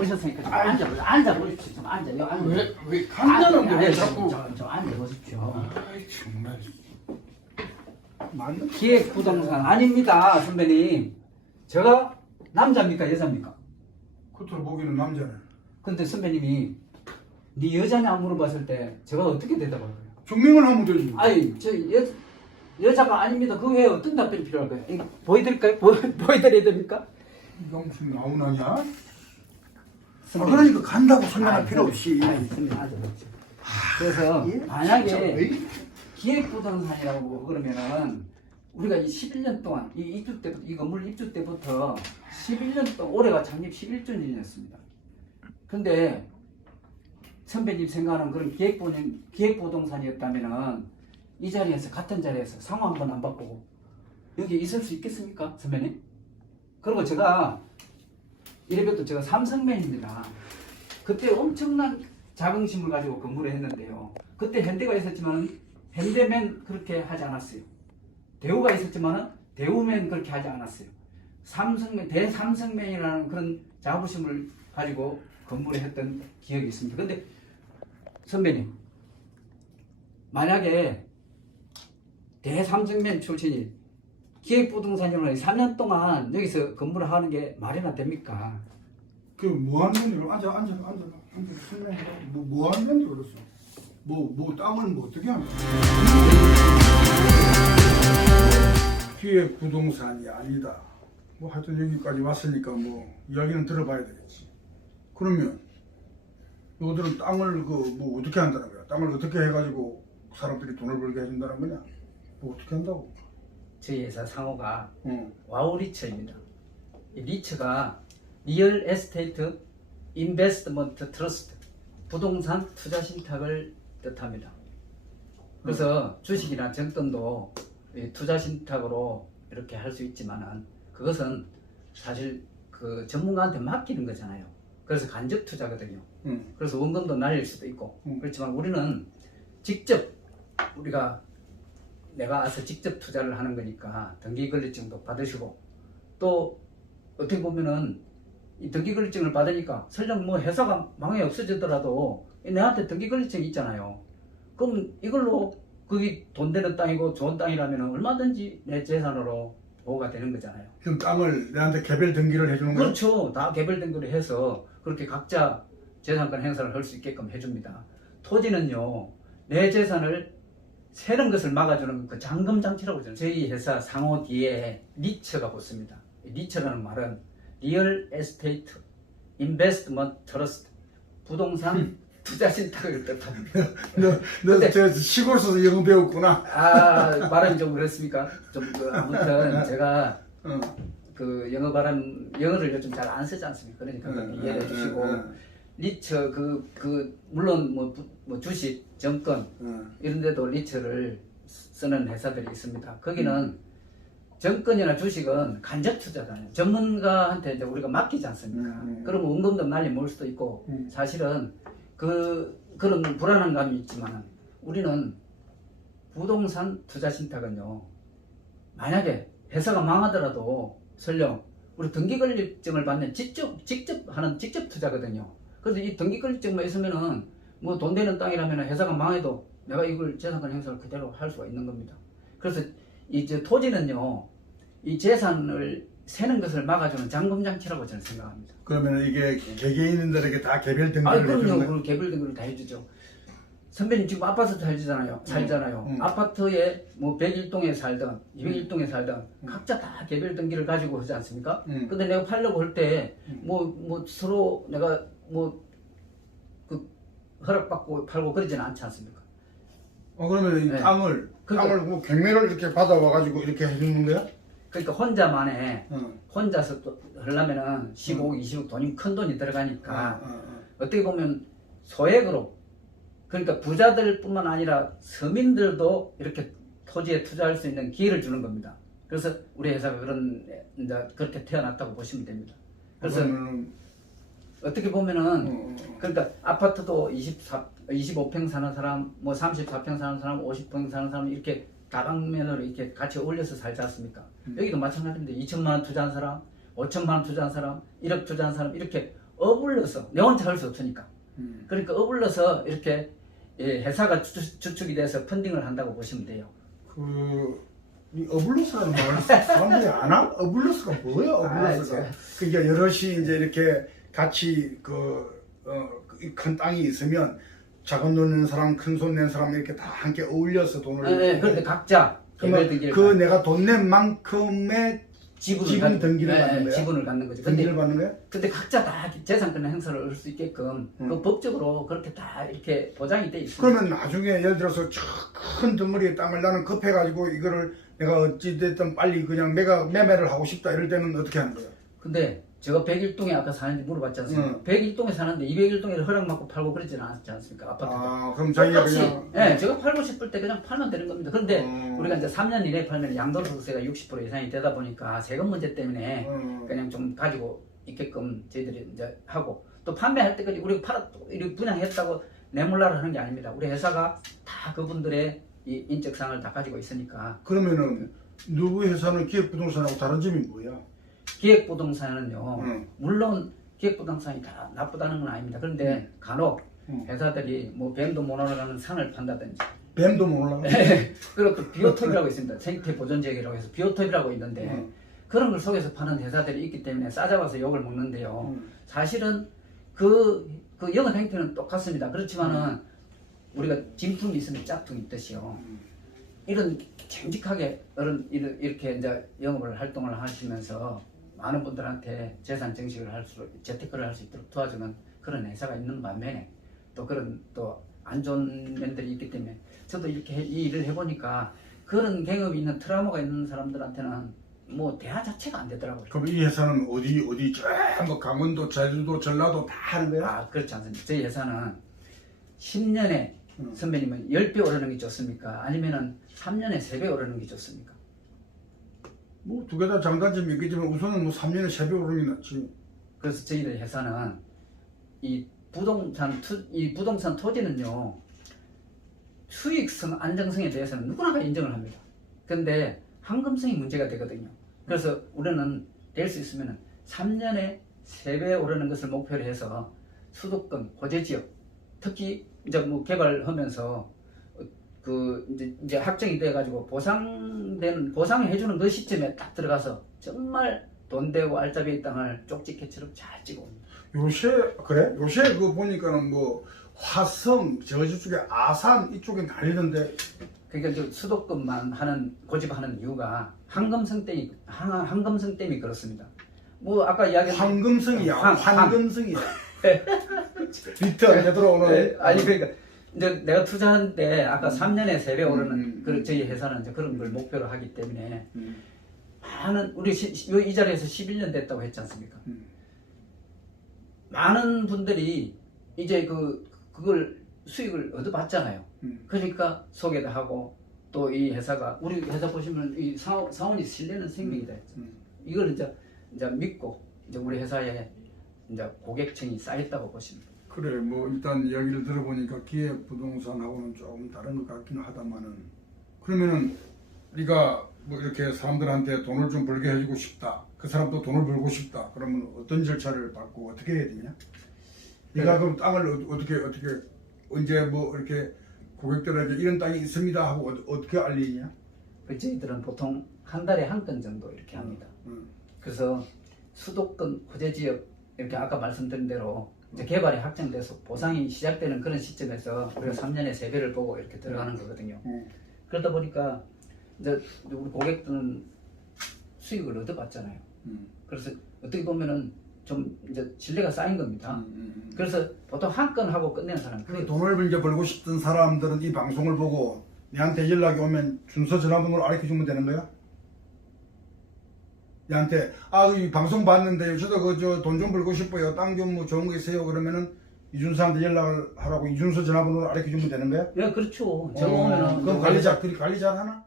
오셨으니까 좀 앉아 앉아 보십시오. 좀 앉아. 여기 앉아. 왜, 왜 간다는 왜 앉아, 자꾸. 좀, 좀 앉아 보십시오. 아이, 정말. 맞는 기획 부동산 아닙니다, 선배님. 제가 남자입니까 여자입니까? 겉으로 보기는 남자네. 근데 선배님이 네 여자냐 물어봤을 때 제가 어떻게 대답할 거예요? 증명을 하면 되지. 아니 저 여, 여자가 아닙니다. 그 외에 어떤 답변이 필요할까요? 이거 보여드릴까요? 보, 보여드려야 됩니까? 무슨 나오나냐? 아, 그러니까 간다고 설명할 필요 없이. 아니, 선배님 앉아보십시오. 그래서 예? 진짜 만약에 왜? 기획부동산이라고 그러면은 우리가 이 11년 동안 이 입주 때부터 이 건물 입주 때부터 11년 동안 올해가 창립 11주년이었습니다. 근데 선배님 생각하는 그런 기획부는 기획부동산이었다면은 이 자리에서 같은 자리에서 상호 한번 안 바꾸고 여기 있을 수 있겠습니까, 선배님? 그리고 제가 이래봬도 제가 삼성맨입니다. 그때 엄청난 자긍심을 가지고 근무를 했는데요. 그때 현대가 있었지만 현대맨 그렇게 하지 않았어요. 대우가 있었지만 대우맨 그렇게 하지 않았어요. 삼성맨 대삼성맨이라는 그런 자부심을 가지고 근무를 했던 기억이 있습니다. 근데 선배님 만약에 대삼성맨 출신이 기획부동산으로 3년 동안 여기서 근무를 하는 게 말이나 됩니까? 그뭐 하는 건지 앉아 앉아 앉아 앉아 설명해. 뭐뭐 하는 건지 그랬어. 뭐뭐 땅을 뭐 어떻게 하는 기획 부동산이 아니다. 뭐 하여튼 여기까지 왔으니까 뭐 이야기는 들어봐야 되겠지. 그러면 너희들은 땅을 그 뭐 어떻게 한다는 거야? 땅을 어떻게 해가지고 사람들이 돈을 벌게 해준다는 거냐? 뭐 어떻게 한다고? 저희 회사 상호가 응. 와우 리처입니다. 이 리처가 리얼 에스테이트 인베스트먼트 트러스트 부동산 투자 신탁을 뜻합니다. 그래서 주식이나 정돈도 이 투자 신탁으로 이렇게 할 수 있지만은 그것은 사실 그 전문가한테 맡기는 거잖아요. 그래서 간접 투자거든요. 응. 그래서 원금도 날릴 수도 있고 음. 그렇지만 우리는 직접 우리가 내가 와서 직접 투자를 하는 거니까 등기권리증도 받으시고 또 어떻게 보면은 이 등기권리증을 받으니까 설령 뭐 회사가 망해 없어지더라도 내한테 등기권리증이 있잖아요. 그럼 이걸로 그게 돈 되는 땅이고 좋은 땅이라면 얼마든지 내 재산으로 보호가 되는 거잖아요. 그럼 땅을 내한테 개별 등기를 해주는 거야? 그렇죠. 다 개별 등기를 해서 그렇게 각자 재산권 행사를 할 수 있게끔 해줍니다. 토지는요, 내 재산을 새는 것을 막아주는 그 잠금 장치라고 저는 저희 회사 상호 뒤에 리처가 붙습니다. 이 리처라는 말은 리얼 에스테이트 인베스트먼트 트러스트 부동산 투자 신탁을 뜻합니다. 근데- 너너 시골에서 영어 배웠구나. 아 말은 좀 그렇습니까? 좀 그 아무튼 제가 응. 그 영어 발음 영어를 요즘 잘 안 쓰지 않습니까? 그러니까 좀 응, 이해해 응, 주시고 응, 리처 그 그 물론 뭐, 부- 뭐 주식 정권 응. 이런 데도 리처를 쓰는 회사들이 있습니다. 거기는 정권이나 주식은 간접 투자잖아요. 전문가한테 이제 우리가 맡기지 않습니까? 음, 음. 그러면 원금도 날리 모을 수도 있고 음. 사실은 그 그런 불안한 감이 있지만 우리는 부동산 투자 신탁은요. 만약에 회사가 망하더라도 설령 우리 등기권리증을 받는 직접 직접 하는 직접 투자거든요. 그래서 이 등기권리증만 있으면은 뭐 돈 되는 땅이라면 회사가 망해도 내가 이걸 재산권 행사를 그대로 할 수가 있는 겁니다. 그래서 이제 토지는요, 이 재산을 세는 것을 막아주는 잠금 장치라고 저는 생각합니다. 그러면 이게 개개인들에게 다 개별 아, 등기를 해주는. 거야? 그럼 개별 등급을 다 해주죠. 선배님 지금 아파트 살잖아요. 살잖아요. 음. 아파트에 뭐 101동에 살든 201동에 살든 음. 각자 다 개별 등기를 가지고 하지 않습니까? 음. 근데 내가 팔려고 할때 음. 뭐뭐 서로 내가 뭐그 허락받고 팔고 그러지는 않지 않습니까? 어 그러면 이 네. 땅을 그러니까- 땅을 뭐 경매를 이렇게 받아와 가지고 이렇게 해주는 거야? 그러니까 혼자만의 응. 혼자서 또 하려면은 15억, 20억 돈이 큰 돈이 들어가니까 어, 어, 어. 어떻게 보면 소액으로 그러니까 부자들뿐만 아니라 서민들도 이렇게 토지에 투자할 수 있는 기회를 주는 겁니다. 그래서 우리 회사가 그런 이제 그렇게 태어났다고 보시면 됩니다. 그래서 그러면은, 어떻게 보면은 어, 어, 어. 그러니까 아파트도 24, 25평 사는 사람, 뭐 34평 사는 사람, 50평 사는 사람 이렇게 다방면으로 이렇게 같이 어울려서 살지 않습니까? 음. 여기도 마찬가지입니다. 2천만 원 투자한 사람, 5천만 원 투자한 사람, 1억 투자한 사람 이렇게 어불러서 내 혼자 할 수 없으니까 음. 그러니까 어불러서 이렇게 예, 회사가 주축, 주축이 돼서 펀딩을 한다고 보시면 돼요. 그이 어블러스라는 말을 사람들이 아나? 어블러스가 뭐야? 어블러스가? 아, 그러니까 여럿이 이제 이렇게 같이 그큰 땅이 있으면 작은 돈 내는 사람, 큰손 내는 사람 이렇게 다 함께 어울려서 돈을 예, 예, 그런데 각자 그러면 그 내가 돈 낸 만큼의 지분을 지분 갖- 등기를 예, 예, 받는 거야? 지분을 갖는 거죠. 등기를 받는 거야? 근데 각자 다 재산권의 행사를 할 수 있게끔 음. 그 법적으로 그렇게 다 이렇게 보장이 돼 있습니다. 그러면 나중에 예를 들어서 저큰 덩어리의 땅을 나는 급해가지고 이거를 내가 어찌됐든 빨리 그냥 내가 매매를 하고 싶다 이럴 때는 어떻게 하는 거야? 근데 제가 101동에 아까 사는지 물어봤지 않습니까? 응. 101동에 사는데 201동에 허락받고 팔고 그러지는 않지 않습니까? 아파트가. 아 그럼 자기가 똑같이 그냥 예, 제가 팔고 싶을 때 그냥 팔면 되는 겁니다. 그런데 음. 우리가 이제 3년 이내에 팔면 양도소득세가 60% 이상이 되다 보니까 세금 문제 때문에 음. 그냥 좀 가지고 있게끔 저희들이 이제 하고 또 판매할 때까지 우리가 팔아 이렇게 분양했다고 내몰라를 하는 게 아닙니다. 우리 회사가 다 그분들의 이 인적사항을 다 가지고 있으니까 그러면은 누구 회사는 기획부동산하고 다른 점이 뭐야? 기획부동산은요 응. 물론 기획부동산이 다 나쁘다는 건 아닙니다. 그런데 간혹 응. 회사들이 뭐 뱀도 못 올라가는 상을 판다든지 뱀도 몰라. 그리고 그 비오톱이라고 있습니다. 생태 보존 지역이라고 해서 비오톱이라고 있는데 응. 그런 걸 속에서 파는 회사들이 있기 때문에 싸잡아서 욕을 먹는데요. 응. 사실은 그, 그 영업 행태는 똑같습니다. 그렇지만은 우리가 진품이 있으면 짝퉁이 있듯이요. 이런 정직하게 이르- 이렇게 이제 영업을 활동을 하시면서 많은 분들한테 재산 증식을 할 수, 재테크를 할 수 있도록 도와주는 그런 회사가 있는 반면에 또 그런 또 안 좋은 면들이 있기 때문에 저도 이렇게 해- 이 일을 해보니까 그런 경험이 있는 트라우마가 있는 사람들한테는 뭐 대화 자체가 안 되더라고요. 그럼 이 회사는 어디 어디 전부 강원도, 제주도, 전라도 다 하는 거야? 아, 그렇지 않습니다. 저희 회사는 10년에 음. 선배님은 10배 오르는 게 좋습니까? 아니면은 3년에 3배 오르는 게 좋습니까? 뭐 두 개 다 장단점이 있겠지만 우선은 뭐 3년에 3배 오르는 게 낫지. 그래서 저희들 회사는 이 부동산 투, 이 부동산 토지는요 수익성 안정성에 대해서는 누구나가 인정을 합니다. 근데 황금성이 문제가 되거든요. 그래서 우리는 될 수 있으면 3년에 3배 오르는 것을 목표로 해서 수도권 호재 지역 특히 이제 뭐 개발하면서 어, 그 이제, 이제 확정이 돼 가지고 보상되는 보상을 해주는 그 시점에 딱 들어가서 정말 돈 되고 알짜배기 땅을 쪽지게처럼 잘 찍어 옵니다. 요새 그래? 요새 그 보니까는 뭐 화성, 저주 쪽에 아산 이쪽에 난리던데 그러니까 저 수도권만 하는 고집하는 이유가 황금성 때문에 황- 황금성 때문에 그렇습니다. 뭐 아까 이야기했던 황금성이야, 황- 황. 황금성이야. 리턴 되돌아오는. 네, 아니 그러니까 이제 내가 투자한 때 아까 3년에 3배 오르는 음. 그 저희 회사는 이제 그런 걸 목표로 하기 때문에 음. 많은 우리 시, 시- 이 자리에서 11년 됐다고 했지 않습니까? 음. 많은 분들이 이제 그 그걸 수익을 얻어봤잖아요. 음. 그러니까 소개도 하고 또 이 회사가 우리 회사 보시면 이 사원, 사원이 신뢰는 생명이다 했죠. 음. 이걸 이제 이제 믿고 이제 우리 회사에 이제 고객층이 쌓였다고 보시면 돼요. 그래 뭐 일단 이야기를 들어보니까 기획 부동산하고는 조금 다른 것 같기는 하다마는 그러면은 네가 뭐 이렇게 사람들한테 돈을 좀 벌게 해주고 싶다 그 사람도 돈을 벌고 싶다 그러면 어떤 절차를 밟고 어떻게 해야 되냐 네가 그럼 땅을 어- 어떻게 어떻게 언제 뭐 이렇게 고객들에게 이런 땅이 있습니다 하고 어, 어떻게 알리냐 그 저희들은 보통 한 달에 한 건 정도 이렇게 합니다. 음. 그래서 수도권 호재 지역 이렇게 아까 말씀드린 대로 이제 개발이 확정돼서 보상이 시작되는 그런 시점에서 우리가 3년에 3배를 보고 이렇게 들어가는 거거든요. 음. 그러다 보니까 이제 우리 고객들은 수익을 얻어봤잖아요. 음. 그래서 어떻게 보면은 좀 이제 신뢰가 쌓인 겁니다. 음, 음, 음. 그래서 보통 한 건 하고 끝내는 사람 그 돈을 벌게 벌고 싶던 사람들은 이 방송을 보고 내한테 연락이 오면 준서 전화번호를 알려 주면 되는 거야? 얘한테 아이 방송 봤는데 저도 그 저 돈 좀 벌고 싶어요 땅 좀 뭐 좋은 거 있어요 그러면은 이준서한테 연락을 하라고 이준서 전화번호를 알려 주면 되는 거야? 예, 그렇죠. 어, 오면은 그럼 관리 잘 관리 잘 하나?